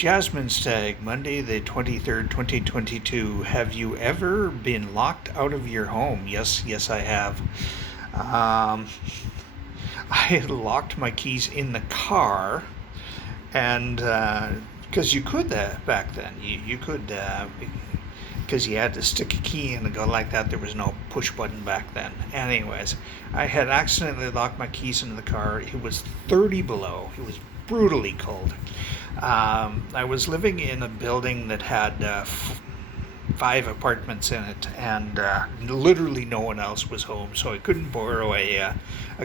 Jasmine's Tag Monday the 23rd, 2022. Have you ever been locked out of your home? Yes, I have. Um, I had locked my keys in the car, and because you could back then, you could, because you had to stick a key in and go like that. There was no push button back then. Anyways, I had accidentally locked my keys into the car. It was 30 below. It was brutally cold. I was living in a building that had 5 apartments in it, and literally no one else was home, so I couldn't borrow a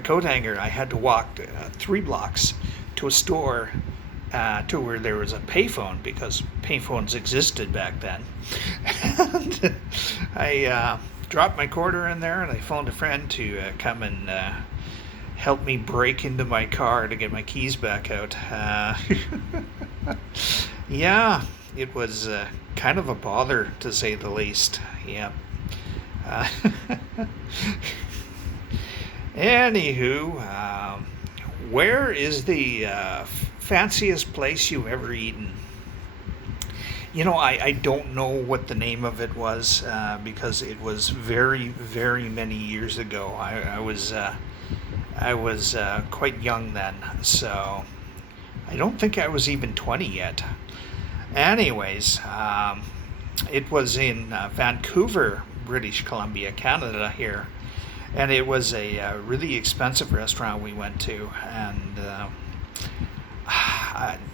coat hanger. I had to walk 3 blocks to a store to where there was a payphone, because payphones existed back then. And I dropped my quarter in there, and I phoned a friend to come and help me break into my car to get my keys back out. Yeah, it was kind of a bother, to say the least. Yeah. Uh, Anywho, where is the fanciest place you've ever eaten? I don't know what the name of it was, because it was very, very many years ago. I was quite young then, so I don't think I was even 20 yet. Anyways, it was in Vancouver, British Columbia, Canada here, and it was a really expensive restaurant we went to, and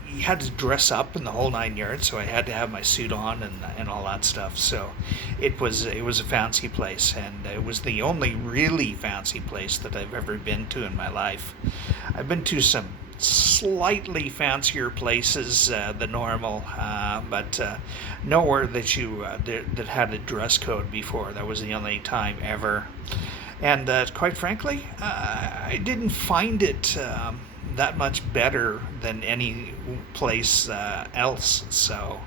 you had to dress up in the whole 9 yards, so I had to have my suit on and all that stuff. So it was a fancy place, and it was the only really fancy place that I've ever been to in my life. I've been to some slightly fancier places than normal, but nowhere that had a dress code before. That was the only time ever, and quite frankly, I didn't find it that much better than any place else. So,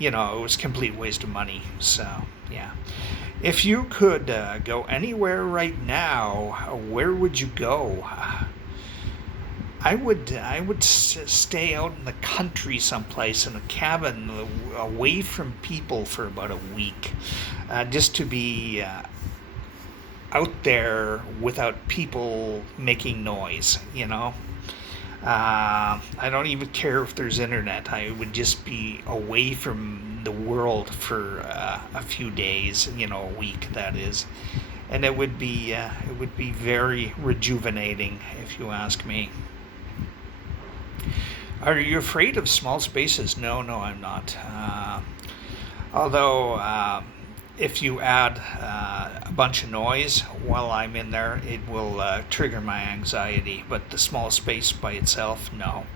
it was a complete waste of money. So, yeah. If you could go anywhere right now, where would you go? I would stay out in the country someplace in a cabin away from people for about a week, just to be out there without people making noise. I don't even care if there's internet. I would just be away from the world for a few days, a week, that is, and it would be very rejuvenating, if you ask me. Are you afraid of small spaces? No, I'm not. Although, if you add a bunch of noise while I'm in there, it will trigger my anxiety. But the small space by itself, no.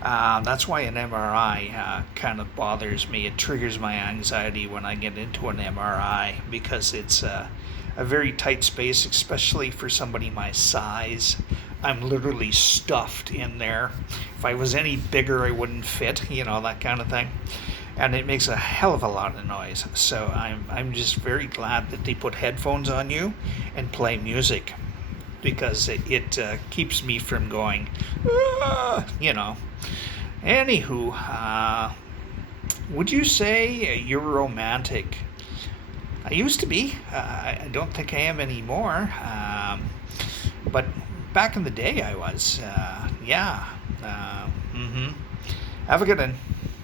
That's why an MRI kind of bothers me. It triggers my anxiety when I get into an MRI, because it's a very tight space, especially for somebody my size. I'm literally stuffed in there. If I was any bigger, I wouldn't fit, that kind of thing. And it makes a hell of a lot of noise. So I'm just very glad that they put headphones on you and play music, because it keeps me from going, Anywho, would you say you're romantic? I used to be. I don't think I am anymore. But back in the day, I was. Yeah. Have a good one.